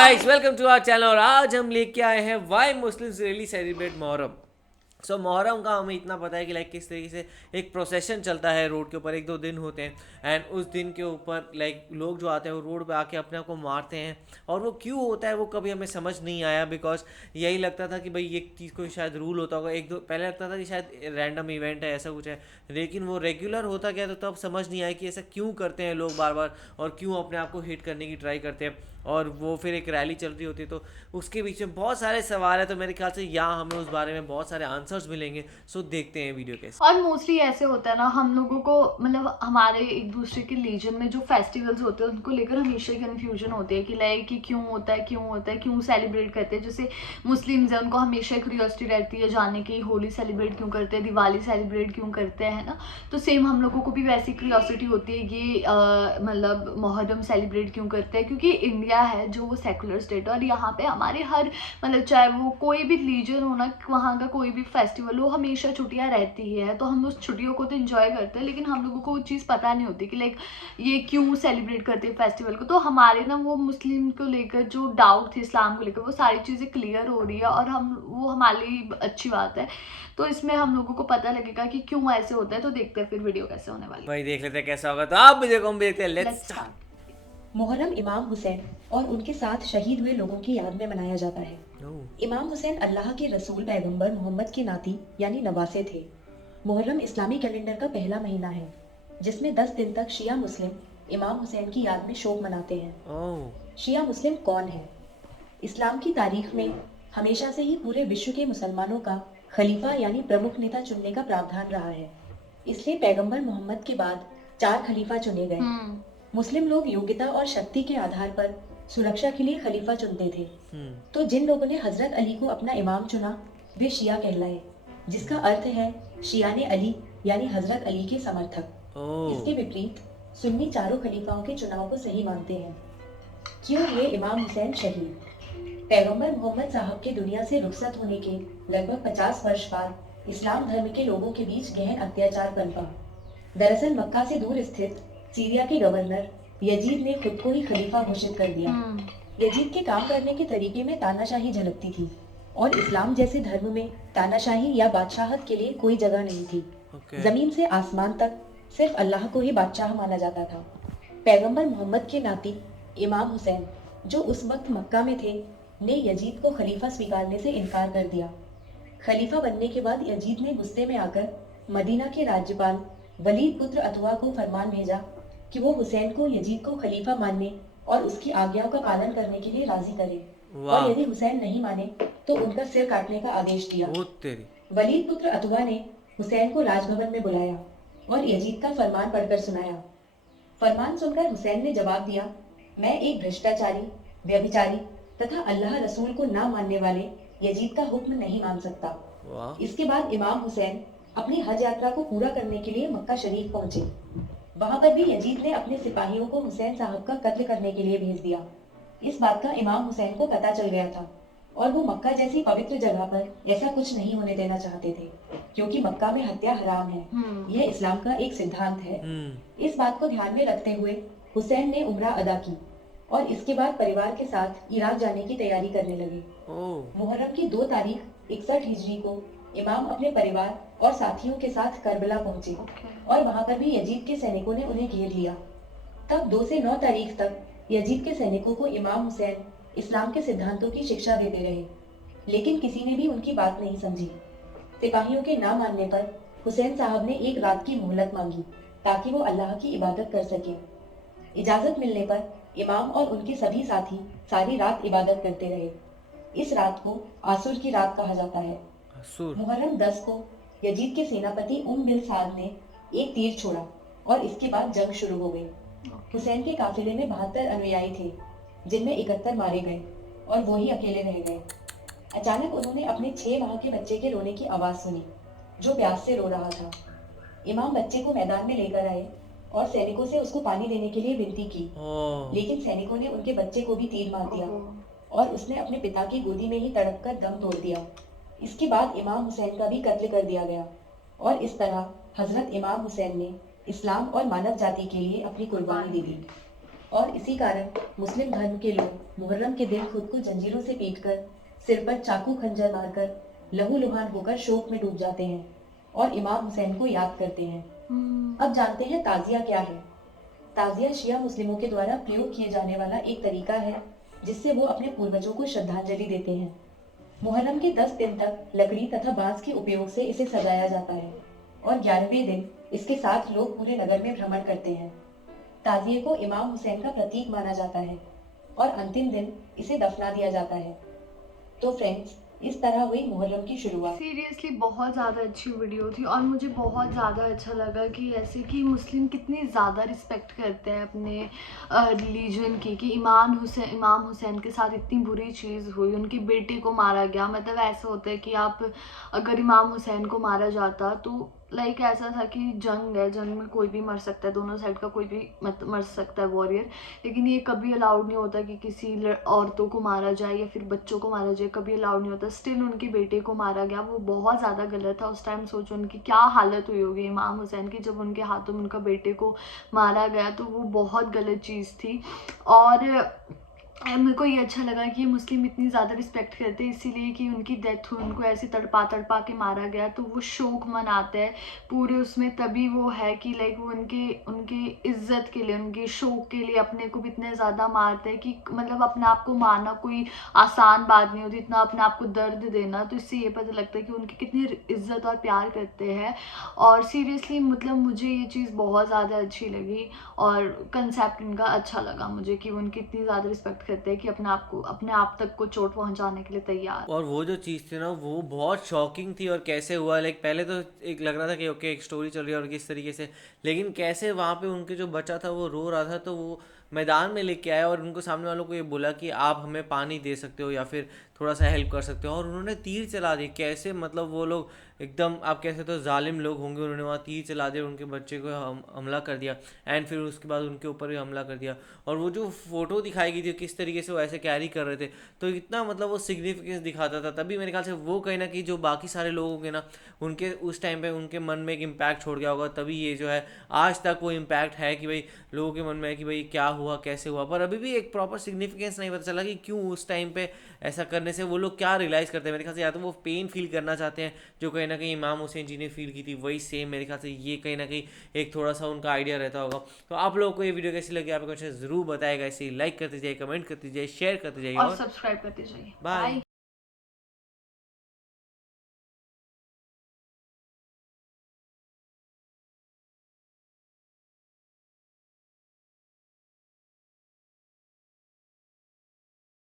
Guys, welcome to our channel. और आज हम लेके आए हैं why Muslims really celebrate Muharram. So Muharram का हमें इतना पता है कि लाइक किस तरीके से एक प्रोसेशन चलता है रोड के ऊपर, 1-2 दिन होते हैं। एंड उस दिन के ऊपर लाइक लोग जो आते हैं वो रोड पे आके अपने आप को मारते हैं। और वो क्यों होता है वो कभी हमें समझ नहीं आया, बिकॉज यही लगता था कि भाई ये चीज़ कोई शायद रूल होता होगा। एक दो पहले लगता था कि शायद रैंडम इवेंट है, ऐसा कुछ है। लेकिन वो रेगुलर होता गया तो तब समझ नहीं आया कि ऐसा क्यों करते हैं लोग बार बार, और क्यों अपने आप को हिट करने की ट्राई करते हैं। और वो फिर एक रैली चल रही होती है तो उसके बीच में बहुत सारे सवाल है। तो मेरे ख्याल से यहाँ हमें उस बारे में बहुत सारे आंसर्स मिलेंगे। सो देखते हैं वीडियो कैसे। और मोस्टली ऐसे होता है ना, हम लोगों को मतलब हमारे एक दूसरे के रिलीजन में जो फेस्टिवल्स होते हैं उनको लेकर हमेशा कंफ्यूजन होती है कि लाइक कि क्यों होता है, क्यों होता है, क्यों सेलिब्रेट करते हैं। जैसे मुस्लिम्स हैं, उनको हमेशा क्यूरियोसिटी रहती है जानने की होली सेलिब्रेट क्यों करते हैं, दिवाली सेलिब्रेट क्यों करते हैं, है ना। तो सेम हम लोगों को भी वैसी क्यूरियोसिटी होती है कि मतलब मुहर्रम सेलिब्रेट क्यों करते हैं, क्योंकि इंडिया है जो वो सेकुलर स्टेट है और यहाँ पे हमारे हर मतलब चाहे वो कोई भी रिलीजन हो ना, वहाँ का कोई भी फेस्टिवल हो, हमेशा छुट्टियाँ रहती है। तो हम उस छुट्टियों को तो इंजॉय करते हैं, लेकिन हम लोगों को वो चीज़ पता नहीं होती कि लाइक ये क्यों सेलिब्रेट करते हैं फेस्टिवल को। तो हमारे ना वो मुस्लिम को लेकर जो डाउट थे इस्लाम को लेकर, वो सारी चीज़ें क्लियर हो रही है और हम वो हमारे लिए अच्छी बात है। तो इसमें हम लोगों को पता लगेगा कि क्यों ऐसे होता है। तो देखते हैं फिर वीडियो कैसे होने वाली भाई देख लेते हैं कैसा होगा। तो आप भी देखो, हम भी देखते हैं। है। Let's let's start. Start. Muharram इमाम हुसैन और उनके साथ शहीद हुए लोगों की याद में मनाया जाता है। इमाम हुसैन अल्लाह के रसूल पैगंबर मोहम्मद के नाती यानी नवासे थे। मुहर्रम इस्लामी कैलेंडर का पहला महीना है जिसमें 10 दिन तक शिया मुस्लिम इमाम हुसैन की याद में शोक मनाते हैं। ओह। शिया मुस्लिम कौन है? इस्लाम की तारीख में हमेशा से ही पूरे विश्व के मुसलमानों का खलीफा यानी प्रमुख नेता चुनने का प्रावधान रहा है। इसलिए पैगंबर मोहम्मद के बाद 4 खलीफा चुने गए। हम्म। मुस्लिम लोग योग्यता और शक्ति के आधार पर सुरक्षा के लिए खलीफा चुनते थे। हम्म। तो जिन लोगों ने हजरत अली को अपना इमाम चुना वे शिया कहलाए, जिसका अर्थ है शियाने अली यानी हजरत अली के समर्थक। ओह। इसके विपरीत सुन्नी चारों खलीफाओं के चुनाव को सही मानते हैं। क्यों हुए इमाम हुसैन शहीद? पैगंबर मोहम्मद साहब के दुनिया से रुखसत होने के लगभग 50 वर्ष बाद इस्लाम धर्म के लोगों के बीच गहन अत्याचार पनपा। दरअसल मक्का से दूर स्थित सीरिया के गवर्नर यजीद ने खुद को ही खलीफा घोषित कर दिया। हम्म। यजीद के काम करने के तरीके में तानाशाही झलकती थी और इस्लाम जैसे धर्म में तानाशाही या बादशाहत के लिए कोई जगह नहीं थी। ओके। जमीन से आसमान तक सिर्फ अल्लाह को ही बादशाह माना जाता था। पैगंबर मोहम्मद के नाती इमाम हुसैन जो उस वक्त मक्का में थे ने यजीद को खलीफा स्वीकारने से इनकार कर दिया। खलीफा बनने के बाद यजीद ने गुस्से में आकर मदीना के राज्यपाल वलीद पुत्र अतवा को फरमान भेजा कि वो हुसैन को यजीद को खलीफा मानने और उसकी आज्ञाओं का पालन करने के लिए राजी करे और वाह। यदि हुसैन नहीं माने तो उनका सिर काटने का आदेश दिया। ओ तेरी। वलीद पुत्र अतवा ने हुसैन को राजभवन में बुलाया और यजीद का फरमान पढ़कर सुनाया। फरमान सुनकर हुसैन ने जवाब दिया, मैं एक भ्रष्टाचारी, व्यभिचारी तथा अल्लाह रसूल को ना मानने वाले यजीद का हुक्म नहीं मान सकता। वाह। इसके बाद इमाम हुसैन अपनी हज यात्रा को पूरा करने के लिए मक्का शरीफ पहुंचे। वहां पर भी यजीद ने अपने सिपाहियों को हुसैन साहब का कत्ल करने के लिए भेज दिया। इस बात का इमाम हुसैन को पता चल गया था और वो मक्का जैसी पवित्र जगह पर ऐसा कुछ नहीं होने देना चाहते थे, क्योंकि मक्का में हत्या हराम है। हम्म। यह इस्लाम का एक सिद्धांत है। हम्म। इस बात को ध्यान में रखते हुए हुसैन ने उम्रा अदा की और इसके बाद परिवार के साथ इराक जाने की तैयारी करने लगे। ओह। मुहर्रम की 2 तारीख 61 हिजरी को इमाम अपने परिवार और साथियों के साथ करबला पहुंचे ओके। और वहां पर भी यजीद के सैनिकों ने उन्हें घेर लिया। तब 2 से 9 तारीख तक यजीद के सैनिकों को इमाम हुसैन इस्लाम के सिद्धांतों की शिक्षा देते रहे, लेकिन किसी ने भी उनकी बात नहीं समझी। सिपाहियों के ना मानने पर हुसैन साहब ने एक रात की मोहलत मांगी ताकि वो अल्लाह की इबादत कर सके। इजाजत मिलने पर इमाम और उनके सभी साथी सारी रात इबादत करते रहे। इस रात को आसुर की रात कहा जाता है। असुर। मुहर्रम 10 को यजीद के सेनापति बिल साद ने एक तीर छोड़ा और इसके बाद जंग शुरू हो गई। हुसैन के काफिले में 72 अनुयायी थे, जिनमें 71 मारे गए और वो ही अकेले रह गए। अचानक उन्होंने अपने 6 माह के बच्चे के रोने की आवाज सुनी, जो प्यास से रो रहा था। इमाम बच्चे को मैदान में लेकर आए और सैनिकों से उसको पानी देने के लिए विनती की, ओह। लेकिन सैनिकों ने उनके बच्चे को भी तीर मार दिया और उसने अपने पिता की गोदी में ही तड़प कर दम तोड़ दिया। इसके बाद इमाम हुसैन का भी कत्ल कर दिया गया और इस तरह हजरत इमाम हुसैन ने इस्लाम और मानव जाति के लिए अपनी कुर्बानी दे दी और इसी कारण मुस्लिम धर्म के लोग मुहर्रम के दिन खुद को जंजीरों से पीटकर, सिर पर चाकू खंजर मारकर, लहूलुहान होकर शोक में डूब जाते हैं और इमाम हुसैन को याद करते हैं। अब जानते हैं ताजिया क्या है। ताजिया शिया मुस्लिमों के द्वारा प्रयोग किए जाने वाला एक तरीका है जिससे वो अपने पूर्वजों को श्रद्धांजलि देते हैं। मुहर्रम के 10 दिन तक लकड़ी तथा बांस के उपयोग से इसे सजाया जाता है और 11वें दिन इसके साथ लोग पूरे नगर में भ्रमण करते हैं। ताजिए को इमाम हुसैन का प्रतीक माना जाता है और अंतिम दिन इसे दफना दिया जाता है। तो फ्रेंड्स, इस तरह हुई मुहर्रम की शुरुआत। सीरियसली बहुत ज़्यादा अच्छी वीडियो थी और मुझे बहुत ज़्यादा अच्छा लगा कि ऐसे कि मुस्लिम कितनी ज़्यादा रिस्पेक्ट करते हैं अपने रिलीजन की, कि इमाम हुसैन के साथ इतनी बुरी चीज़ हुई, उनके बेटे को मारा गया। मतलब ऐसा होता है कि आप अगर इमाम हुसैन को मारा जाता तो लाइक ऐसा था कि जंग है, जंग में कोई भी मर सकता है, दोनों साइड का कोई भी मर सकता है वॉरियर, लेकिन ये कभी अलाउड नहीं होता कि किसी औरतों को मारा जाए या फिर बच्चों को मारा जाए, कभी अलाउड नहीं होता। स्टिल उनके बेटे को मारा गया, वो बहुत ज़्यादा गलत था। उस टाइम सोचो उनकी क्या हालत हुई होगी इमाम हुसैन की जब उनके हाथों में उनका बेटे को मारा गया, तो वो बहुत गलत चीज़ थी। और मेरे को ये अच्छा लगा कि ये मुस्लिम इतनी ज़्यादा रिस्पेक्ट करते हैं, इसीलिए कि उनकी डेथ हुई, उनको ऐसे तड़पा के मारा गया, तो वो शोक मनाते हैं पूरे उसमें। तभी वो है कि लाइक वो उनके इज्जत के लिए, उनके शोक के लिए अपने को भी इतने ज़्यादा मारते हैं कि मतलब अपने आप को मारना कोई आसान बात नहीं होती, इतना अपने आप को दर्द देना। तो इससे ये पता लगता है कि उनकी कितनी इज्जत और प्यार करते हैं। और सीरियसली मतलब मुझे ये चीज़ बहुत ज़्यादा अच्छी लगी और कंसेप्ट इनका अच्छा लगा मुझे कि वो उनकी इतनी ज़्यादा रिस्पेक्ट करते हैं कि अपने आप तक को चोट पहुंचाने के लिए तैयार। और वो जो चीज़ थी ना वो बहुत शॉकिंग थी। और कैसे हुआ, लाइक पहले तो एक लग रहा था कि ओके एक स्टोरी चल रही है और किस तरीके से, लेकिन कैसे वहाँ पे उनके जो बच्चा था वो रो रहा था तो वो मैदान में लेके आया और उनको सामने वालों को ये बोला कि आप हमें पानी दे सकते हो या फिर थोड़ा सा हेल्प कर सकते हो, और उन्होंने तीर चला दिए। कैसे मतलब वो लोग एकदम आप कह सकते हो जालिम लोग होंगे, उन्होंने वहाँ तीर चला दिया, उनके बच्चे को हमला कर दिया एंड फिर उसके बाद उनके ऊपर भी हमला कर दिया। और वो जो फोटो दिखाई गई थी किस तरीके से वो ऐसे कैरी कर रहे थे, तो इतना मतलब वो सिग्निफिकेंस दिखाता था। तभी मेरे ख्याल से वो कहीं ना कहीं जो बाकी सारे लोग होंगे ना, उनके उस टाइम पे उनके मन में एक इम्पैक्ट छोड़ गया होगा। तभी ये जो है आज तक वो इम्पैक्ट है कि भाई लोगों के मन में है कि भाई क्या हुआ कैसे हुआ, पर अभी भी एक प्रॉपर सिग्निफिकेंस नहीं पता चला कि क्यों उस टाइम पे ऐसा करने से वो लोग क्या रियलाइज़ करते हैं। मेरे ख्याल से या तो वो पेन फील करना चाहते हैं जो कहीं ना कहीं इमाम हुसैन जी ने फील की थी, वही सेम मेरे ख्याल से ये कहीं ना कहीं एक थोड़ा सा उनका आइडिया रहता होगा। तो आप लोगों को ये वीडियो कैसी लगी आप क्वेश्चन ज़रूर बताएगा। इसे लाइक करते जाइए, कमेंट करते जाइए, शेयर करते जाइए और और सब्सक्राइब करते जाइए। बाय।